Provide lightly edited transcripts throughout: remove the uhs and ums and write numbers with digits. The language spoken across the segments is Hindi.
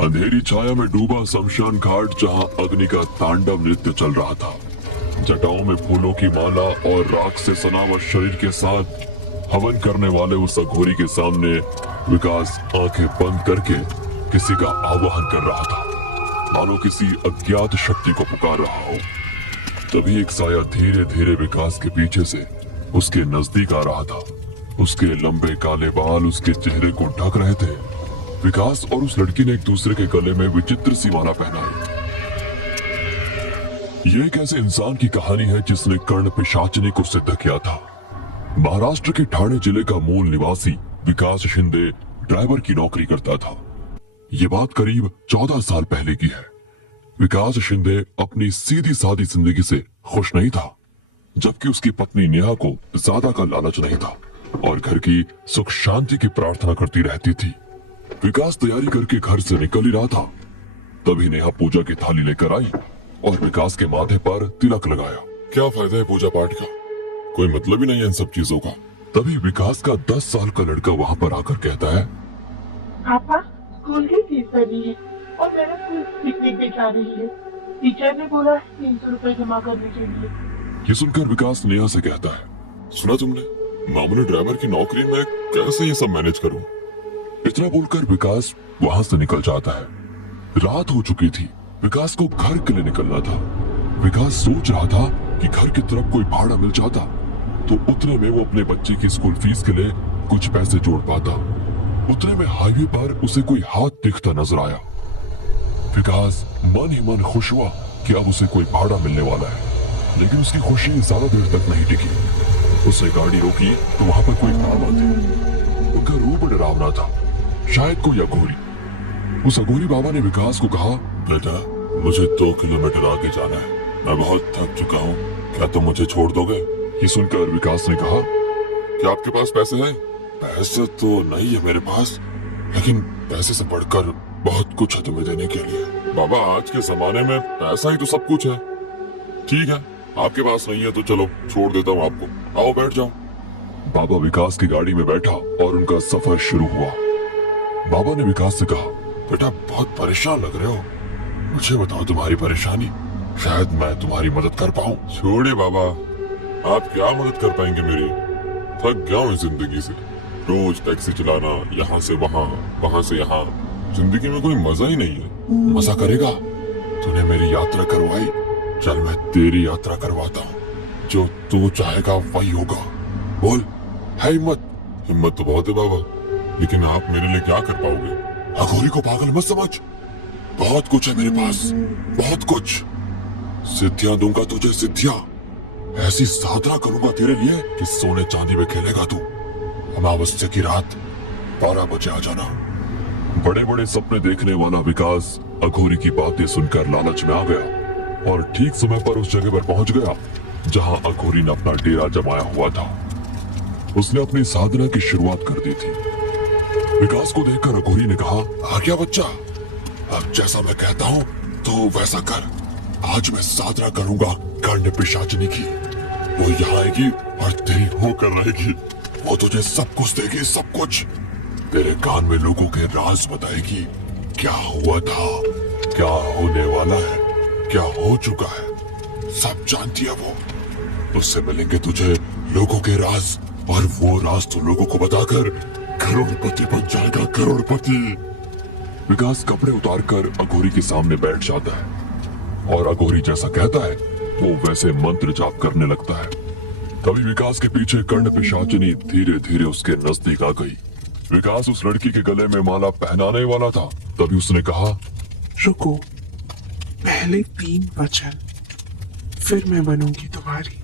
अंधेरी छाया में डूबा शमशान घाट, जहां अग्नि का तांडव नृत्य चल रहा था। जटाओं में फूलों की माला और राख से सना हुआ शरीर के साथ हवन करने वाले उस अघोरी के सामने विकास आंखें बंद करके किसी का आवाहन कर रहा था, मानो किसी अज्ञात शक्ति को पुकार रहा हो। तभी एक साया धीरे धीरे विकास के पीछे से उसके नजदीक आ रहा था। उसके लंबे काले बाल उसके चेहरे को ढक रहे थे। विकास और उस लड़की ने एक दूसरे के गले में विचित्र सी माला पहना है। ये एक ऐसे इंसान की कहानी है जिसने कर्ण पिशाचिनी को सिद्ध किया था। महाराष्ट्र के ठाणे जिले का मूल निवासी विकास शिंदे ड्राइवर की नौकरी करता था। ये बात करीब 14 साल पहले की है। विकास शिंदे अपनी सीधी सादी जिंदगी से खुश नहीं था, जबकि उसकी पत्नी नेहा को ज्यादा का लालच नहीं था और घर की सुख शांति की प्रार्थना करती रहती थी। विकास तैयारी करके घर से निकल ही रहा था, तभी नेहा पूजा की थाली लेकर आई और विकास के माथे पर तिलक लगाया। क्या फायदा है पूजा पाठ का, कोई मतलब ही नहीं है इन सब चीजों का। तभी विकास का 10 साल का लड़का वहाँ पर आकर कहता है, पापा स्कूल की फीस भरनी है और मेरा स्कूल पिकनिक भी जा रही है। टीचर ने बोला 300 रुपए जमा करने के लिए। ये सुनकर विकास नेहा से कहता है, सुना तुमने, मामूली ड्राइवर की नौकरी में कैसे ये सब मैनेज करूं? इतना बोलकर विकास वहां से निकल जाता है। रात हो चुकी थी, विकास को घर के लिए निकलना था। विकास सोच रहा था कि घर की तरफ कोई भाड़ा मिल जाता तो उतने में वो अपने बच्चे की स्कूल फीस के लिए कुछ पैसे जोड़ पाता। उतने में हाईवे पर उसे कोई हाथ दिखता नजर आया। विकास मन ही मन खुश हुआ कि अब उसे कोई भाड़ा मिलने वाला है, लेकिन उसकी खुशी ज्यादा देर तक नहीं टिकी। उसने गाड़ी रोकी तो वहां पर कोई बाबा थे। उनका रूप डरावना था, शायद कोई अघोरी। उस अघोरी बाबा ने विकास को कहा, बेटा मुझे 2 किलोमीटर आगे जाना है, मैं बहुत थक चुका हूँ, क्या तुम मुझे छोड़ दोगे? ये सुनकर विकास ने कहा, क्या आपके पास पैसे हैं? पैसे तो नहीं है मेरे पास, लेकिन पैसे से बढ़कर बहुत कुछ है तुम्हें देने के लिए। बाबा आज के जमाने में पैसा ही तो सब कुछ है। ठीक है, आपके पास नहीं है तो चलो छोड़ देता हूँ आपको, आओ बैठ जाओ। बाबा विकास की गाड़ी में बैठा और उनका सफर शुरू हुआ। बाबा ने विकास से कहा, बेटा बहुत परेशान लग रहे हो, मुझे बताओ तुम्हारी परेशानी, शायद मैं तुम्हारी मदद कर पाऊँ। छोड़े बाबा, आप क्या मदद कर पाएंगे मेरी, थक गया हूँ जिंदगी से। रोज टैक्सी चलाना, यहाँ से वहाँ, वहाँ से यहाँ, जिंदगी में कोई मजा ही नहीं है। मजा करेगा? तूने मेरी यात्रा करवाई, चल मैं तेरी यात्रा करवाता हूँ, जो तू चाहेगा वही होगा। बोल, है हिम्मत? हिम्मत तो बहुत है बाबा, लेकिन आप मेरे लिए क्या कर पाओगे? अघोरी को पागल मत समझ, बहुत कुछ है मेरे पास, बहुत कुछ। सिद्धियां दूंगा तुझे, सिद्धियां। ऐसी साधना करूंगा तेरे लिए कि सोने चांदी में खेलेगा तू। अमावस्या की रात 12 बजे आ जाना। बड़े बड़े सपने देखने वाला विकास अघोरी की बातें सुनकर लालच में आ गया और ठीक समय पर उस जगह पर पहुंच गया जहां अघोरी ने अपना डेरा जमाया हुआ था। उसने अपनी साधना की शुरुआत कर दी थी। विकास को देखकर अघोरी ने कहा, आ गया बच्चा, अब जैसा मैं कहता हूँ तो वैसा कर। आज मैं साधना करूंगा कर्ण पिशाचिनी की, वो यहाँ आएगी और तेरी होकर रहेगी। वो तुझे सब कुछ देगी, सब कुछ। तेरे कान में लोगों के राज बताएगी, क्या हुआ था, क्या होने वाला है, क्या हो चुका है, सब जानती है वो। उससे मिलेंगे तुझे लोगों के राज, और वो राज तो लोगों को बताकर करोड़पति बन जाएगा, करोड़पति। विकास कपड़े उतारकर अघोरी के सामने बैठ जाता है और अघोरी जैसा कहता है वो वैसे मंत्र जाप करने लगता है। तभी विकास के पीछे कर्ण पिशाचिनी धीरे धीरे उसके नजदीक आ गई। विकास उस लड़की के गले में माला पहनाने वाला था, तभी उसने कहा, रुको, पहले 3 वचन, फिर मैं बनूंगी तुम्हारी।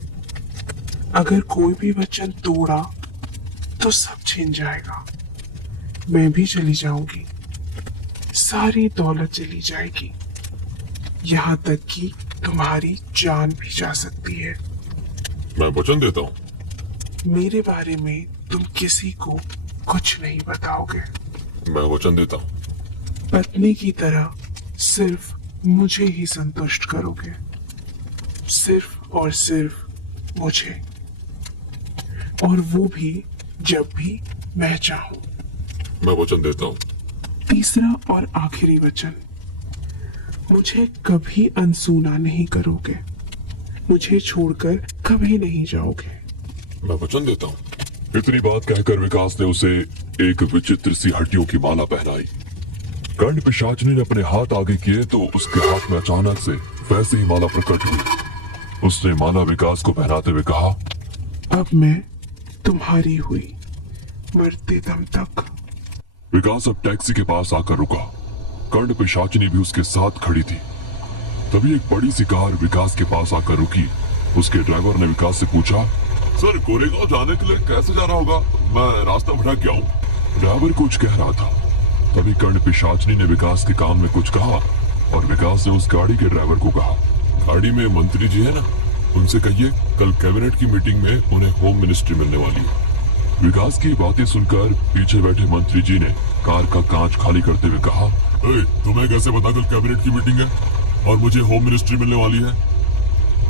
अगर कोई भी वचन तोड़ा तो सब छिन जाएगा, मैं भी चली जाऊंगी, सारी दौलत चली जाएगी, यहाँ तक कि तुम्हारी जान भी जा सकती है। मैं वचन देता हूँ। मेरे बारे में तुम किसी को कुछ नहीं बताओगे। मैं वचन देता हूँ। पत्नी की तरह सिर्फ मुझे ही संतुष्ट करोगे, सिर्फ और सिर्फ मुझे, और वो भी जब भी मैं चाहूं। मैं वचन देता हूँ। तीसरा और आखिरी वचन, मुझे कभी अनसुना नहीं करोगे, मुझे छोड़कर कभी नहीं जाओगे। मैं वचन देता हूँ। इतनी बात कहकर विकास ने उसे एक विचित्र सी हड्डियों की माला पहनाई। कर्ण पिशाचनी ने अपने हाथ आगे किए तो उसके हाथ में अचानक से वैसे ही माला प्रकट हुई। उसने माला विकास को पहनाते हुए कहा, अब मैं तुम्हारी हुई, मरते दम तक। विकास अब टैक्सी के पास आकर रुका। कर्ण पिशाचनी भी उसके साथ खड़ी थी। तभी एक बड़ी सी कार विकास के पास आकर रुकी। उसके ड्राइवर ने विकास से पूछा, सर गोरेगांव जाने के लिए कैसे जाना होगा? मैं रास्ता भटक गया हूँ। ड्राइवर कुछ कह रहा था। तभी कर्ण पिशाचनी ने विकास के कान में कुछ कहा और विकास ने उस गाड़ी के ड्राइवर को कहा, गाड़ी में मंत्री जी है ना, उनसे कहिए कल कैबिनेट की मीटिंग में उन्हें होम मिनिस्ट्री मिलने वाली है। विकास की बातें सुनकर पीछे बैठे मंत्री जी ने कार का कांच खाली करते हुए कहा, तुम्हें कैसे पता कल कैबिनेट की मीटिंग है और मुझे होम मिनिस्ट्री मिलने वाली है?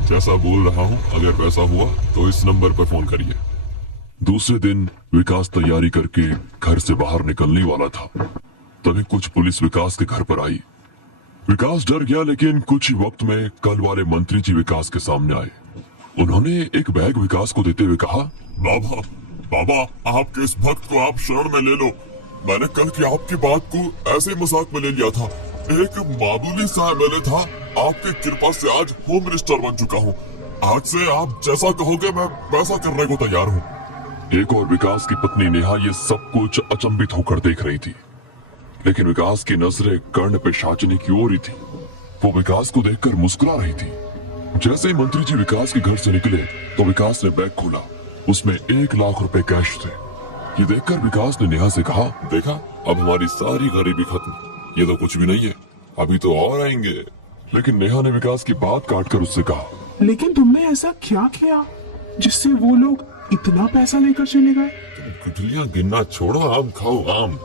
जैसा बोल रहा हूँ अगर वैसा हुआ तो इस नंबर पर फोन करिए। दूसरे दिन विकास तैयारी करके घर से बाहर निकलने वाला था। तभी कुछ पुलिस विकास के घर पर आई। विकास डर गया, लेकिन कुछ ही वक्त में कल वाले मंत्री जी विकास के सामने आए। उन्होंने एक बैग विकास को देते हुए कहा, बाबा बाबा आपके इस भक्त को आप शरण में ले लो। मैंने कल की आपकी बात को ऐसे मजाक में ले लिया था। एक मामूली सा एमएलए था, आपके कृपा से आज होम मिनिस्टर बन चुका हूँ। आज से आप जैसा कहोगे मैं वैसा करने को तैयार हूँ। एक और विकास की पत्नी नेहा ये सब कुछ अचंभित होकर देख रही थी, लेकिन विकास की नजरें कर्ण पिशाचनी की ओर ही थी। वो विकास को देखकर मुस्कुरा रही थी। जैसे ही मंत्री जी विकास के घर से निकले तो विकास ने बैग खोला। उसमें 1 लाख रुपए कैश थे। ये देखकर विकास ने नेहा से कहा, देखा अब हमारी सारी गरीबी खत्म। ये तो कुछ भी नहीं है, अभी तो और आएंगे। लेकिन नेहा ने विकास की बात काटकर उससे कहा, लेकिन तुमने ऐसा क्या किया जिससे वो लोग इतना पैसा लेकर चले गए? गुठलियां गिनना छोड़ो, आम खाओ आम।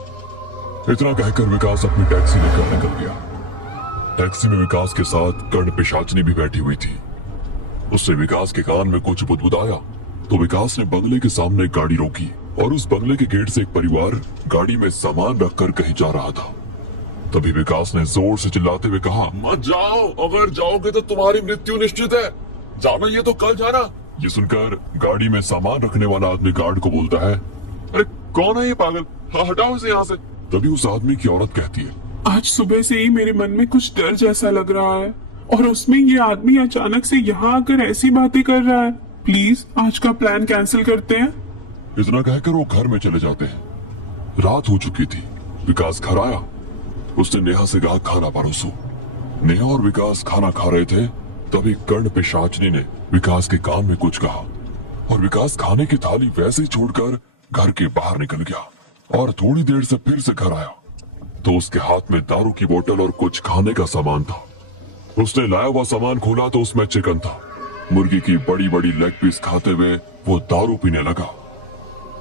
इतना कहकर विकास अपनी टैक्सी लेकर निकल गया। टैक्सी में विकास के साथ कर्ण पिशाचनी भी बैठी हुई थी। उससे विकास के कान में कुछ बुदबुदाया तो विकास ने बंगले के सामने एक गाड़ी रोकी और उस बंगले के गेट से एक परिवार गाड़ी में सामान रखकर कहीं जा रहा था। तभी विकास ने जोर से चिल्लाते हुए कहा, मत जाओ, अगर जाओगे तो तुम्हारी मृत्यु निश्चित है। जाना ये तो कल जाना। ये सुनकर गाड़ी में सामान रखने वाला आदमी गार्ड को बोलता है, अरे कौन है ये पागल, हटाओ इसे यहाँ से। तभी उस आदमी की औरत कहती है, आज सुबह से ही मेरे मन में कुछ डर जैसा लग रहा है और उसमें ये आदमी अचानक से यहाँ आकर ऐसी बातें कर रहा है। प्लीज आज का प्लान कैंसिल करते हैं। इतना कहकर वो घर में चले जाते हैं। रात हो चुकी थी। विकास घर आया। उसने नेहा से कहा, खाना परोसो। नेहा और विकास खाना खा रहे थे। तभी कर्ण पिशाचनी ने विकास के कान में कुछ कहा और विकास खाने की थाली वैसे ही छोड़कर घर के बाहर निकल गया और थोड़ी देर से फिर से घर आया तो उसके हाथ में दारू की बोतल और कुछ खाने का सामान था। उसने लाया हुआ सामान खोला तो उसमें चिकन था। मुर्गी की बड़ी बड़ी लेग पीस खाते हुए वो दारू पीने लगा।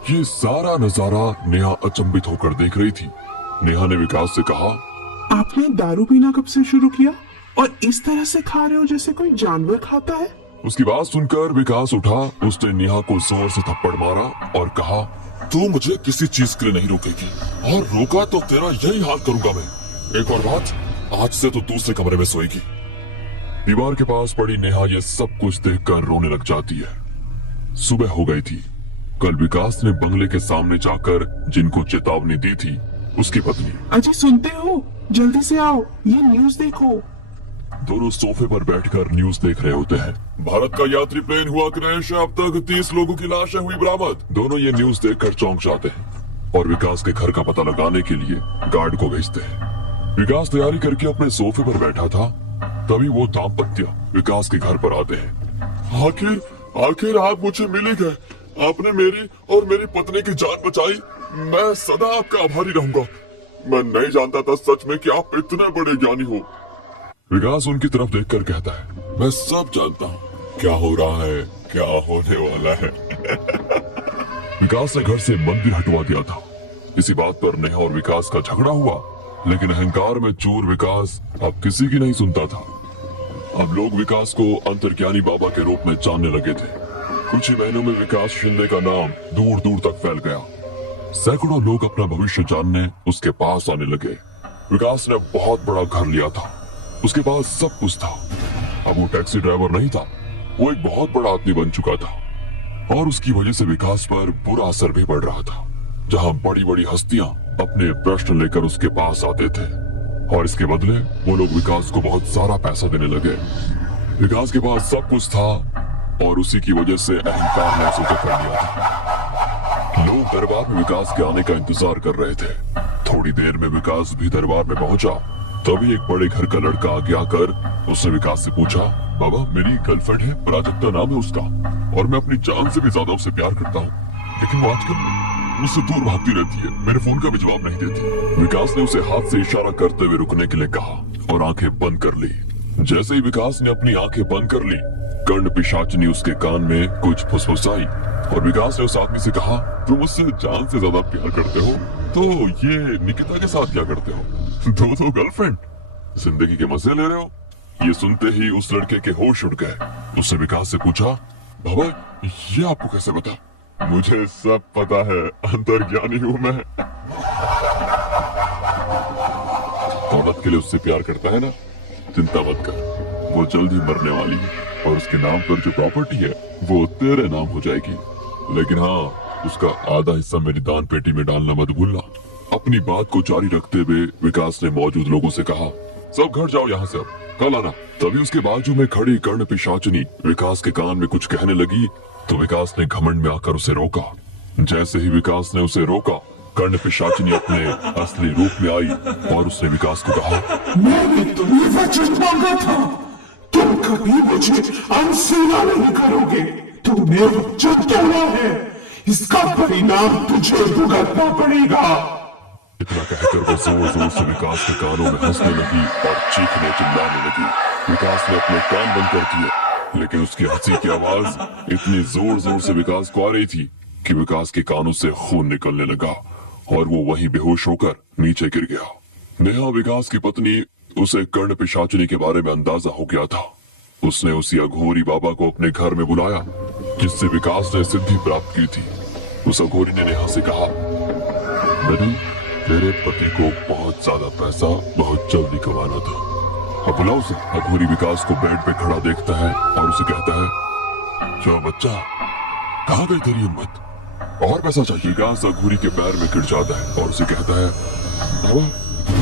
ये सारा नजारा नेहा अचंभित होकर देख रही थी। नेहा ने विकास से कहा, आपने दारू पीना कब से शुरू किया और इस तरह से खा रहे हो जैसे कोई जानवर खाता है? उसकी बात सुनकर विकास उठा। उसने नेहा को जोर से थप्पड़ मारा और कहा, तू मुझे किसी चीज के लिए नहीं रोकेगी और रोका तो तेरा यही हाल करूंगा मैं। एक और बात, आज से तो दूसरे कमरे में सोएगी। दीवार के पास पड़ी नेहा ये सब कुछ देखकर रोने लग जाती है। सुबह हो गई थी। कल विकास ने बंगले के सामने जाकर जिनको चेतावनी दी थी उसकी पत्नी, अजय सुनते हो, जल्दी से आओ, ये न्यूज देखो। दोनों सोफे पर बैठकर न्यूज देख रहे होते हैं। भारत का यात्री प्लेन हुआ क्रैश, अब तक 30 लोगों की लाशें हुई बरामद। दोनों ये न्यूज देखकर चौंक जाते हैं और विकास के घर का पता लगाने के लिए गार्ड को भेजते हैं। विकास तैयारी करके अपने सोफे पर बैठा था। तभी वो दाम्पत्य विकास के घर पर आते हैं। आखिर आप मुझे मिल गए। आपने मेरी और मेरी पत्नी की जान बचाई। मैं सदा आपका आभारी रहूंगा। मैं नहीं जानता था सच में कि आप इतने बड़े ज्ञानी हो। विकास उनकी तरफ देखकर कहता है, मैं सब जानता हूँ क्या हो रहा है, क्या होने वाला है। विकास ने घर से मंदिर हटवा दिया था। इसी बात पर नेहा और विकास का झगड़ा हुआ, लेकिन अहंकार में चूर विकास अब किसी की नहीं सुनता था। अब लोग विकास को अंतर्ज्ञानी बाबा के रूप में जानने लगे थे। कुछ ही महीनों में विकास शिंदे का नाम दूर दूर तक फैल गया। सैकड़ों लोग अपना भविष्य जानने उसके पास आने लगे। विकास ने बहुत बड़ा घर लिया था, उसके पास सब कुछ था। अब वो टैक्सी ड्राइवर नहीं था, वो एक बहुत बड़ा आदमी बन चुका था और उसकी वजह से विकास पर बुरा असर भी पड़ रहा था। जहां बड़ी बड़ी हस्तियां अपने प्रश्न लेकर उसके पास आते थे और इसके बदले वो लोग विकास को बहुत सारा पैसा देने लगे। विकास के पास सब कुछ था और उसी की वजह से अहंकार ने उसे कर लिया था। लोग दरबार में विकास के आने का इंतजार कर रहे थे। थोड़ी देर में विकास भी दरबार में पहुंचा। तभी एक बड़े घर का लड़का आगे आकर उसने विकास से पूछा, बाबा मेरी गर्लफ्रेंड है, प्राजक्ता नाम है उसका, और मैं अपनी जान से भी ज्यादा उससे प्यार करता हूँ, लेकिन वो आजकल मुझसे दूर भागती रहती है, मेरे फोन का भी जवाब नहीं देती। विकास ने उसे हाथ से इशारा करते हुए रुकने के लिए कहा और आंखें बंद कर ली। जैसे ही विकास ने अपनी आंखें बंद कर ली, कर्ण पिशाचिनी उसके कान में कुछ फुसफुसाई और विकास ने उस आदमी से कहा, तुम मुझसे जान से ज्यादा प्यार करते हो तो ये निकिता के साथ क्या करते हो? दो गर्लफ्रेंड, जिंदगी के मजे ले रहे हो? ये सुनते ही उस लड़के के होश उड़ गए। उसने विकास से पूछा, बाबा ये आपको कैसे पता? मुझे सब पता है, अंतर्ज्ञानी हूं मैं। औरत के लिए उससे प्यार करता है ना, चिंता मत कर, वो जल्द ही मरने वाली है और उसके नाम पर जो प्रॉपर्टी है वो तेरे नाम हो जाएगी, लेकिन हाँ उसका आधा हिस्सा मेरी दान पेटी में डालना मत भूलना। अपनी बात को जारी रखते हुए विकास ने मौजूद लोगों से कहा, सब घर जाओ यहाँ से, अब कल आना। तभी उसके बाजू में खड़ी कर्ण पिशाचिनी विकास के कान में कुछ कहने लगी तो विकास ने घमंड में आकर उसे रोका। जैसे ही विकास ने उसे रोका, कर्ण पिशाचिनी अपने असली रूप में आई और उसने विकास को कहा, मैंने तुम्हें वचन मांगा था, तुम कभी मुझे अनसुना नहीं करोगे। तूने वचन तोड़ा है, इसका परिणाम तुझे भुगतना पड़ेगा। इतना कहकर वो जोर जोर से विकास के कानों में हंसने लगी और चीखने चिल्लाने लगी। विकास ने अपने कान बंद कर दिए, लेकिन उसकी हंसी की आवाज इतनी जोर जोर से विकास को आ रही थी कि विकास के कानों से खून निकलने लगा और वो वहीं बेहोश होकर नीचे गिर गया। नेहा विकास की पत्नी, उसे कर्ण पिशाचिनी के बारे में अंदाजा हो गया था। उसने उसी अघोरी बाबा को अपने घर में बुलाया जिससे विकास ने सिद्धि प्राप्त की थी। उस अघोरी ने नेहा से कहा, बेटी तेरे पति को बहुत ज्यादा पैसा बहुत जल्दी कमाना था, अब बुलाओ उसे। अघोरी विकास को बेड पे खड़ा देखता है और उसे कहता है, क्या बच्चा, कहाँ गई तेरी हिम्मत, और पैसा चाहिए? विकास अघोरी के पैर में गिर जाता है और उसे कहता है, बाबा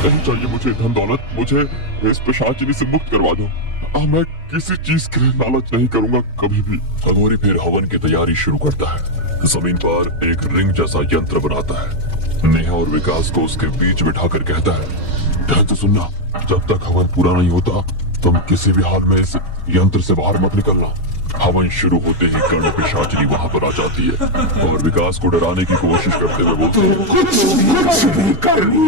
नहीं चाहिए मुझे धन दौलत, मुझे इस पिशाचिनी से मुक्त करवा दो, मैं किसी चीज के लिए लालच नहीं करूंगा कभी भी। अघोरी फिर हवन की तैयारी शुरू करता है। जमीन पर एक रिंग जैसा यंत्र बनाता है। नेहा और विकास को उसके बीच बिठाकर कहता है, ध्यान से सुनना, जब तक हवन पूरा नहीं होता तुम किसी भी हाल में इस यंत्र से बाहर मत निकलना। हवन शुरू होते ही कर्ण पिशाचिनी वहां पर आ जाती है और विकास को डराने की कोशिश करते हुए बोलती है, कुछ नहीं करनी,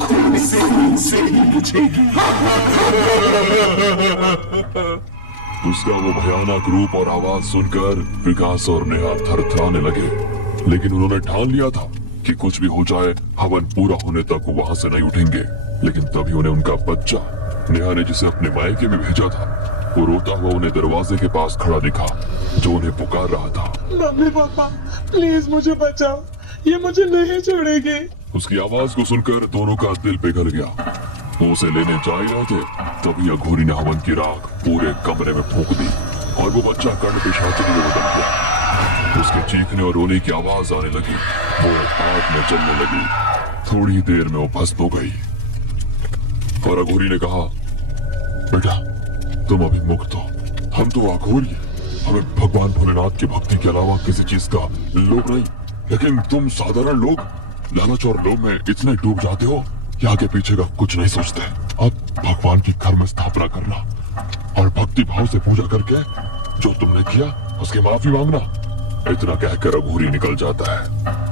खून से ही बुझेगी। उसका वो भयानक रूप और आवाज सुनकर विकास और नेहा थरथराने लगे, लेकिन उन्होंने ठान लिया था कि कुछ भी हो जाए हवन पूरा होने तक वो वहां से नहीं उठेंगे। लेकिन तभी उन्हें उनका बच्चा, नेहा ने जिसे अपने मायके में भेजा था, वो रोता हुआ उन्हें दरवाजे के पास खड़ा दिखा, जो उन्हें पुकार रहा था, मम्मी पापा प्लीज मुझे बचाओ, ये मुझे नहीं छोड़ेंगे। उसकी आवाज को सुनकर दोनों का दिल पिघल गया। वो उसे लेने जा ही रहे थे, तभी अघोरी ने हवन की राख पूरे कमरे में फूंक दी और वो बच्चा कर्ण पिशाचिनी में बदल गया। उसके चीखने और रोने की आवाज आने लगी, वो आग में जलने लगी। थोड़ी देर में वो भस्म हो गई और अघोरी ने कहा, बेटा तुम अभी मुक्त हो, हम तो अघोरी हैं, हमें भगवान भोलेनाथ की भक्ति के अलावा किसी चीज का लोभ नहीं, लेकिन तुम साधारण लोग लालच और लोभ में इतने डूब जाते हो कि आगे पीछे का कुछ नहीं सोचते। अब भगवान की घर में स्थापना करना और भक्ति भाव से पूजा करके जो तुमने किया उसकी माफी मांगना। इतना कहकर अघोरी निकल जाता है।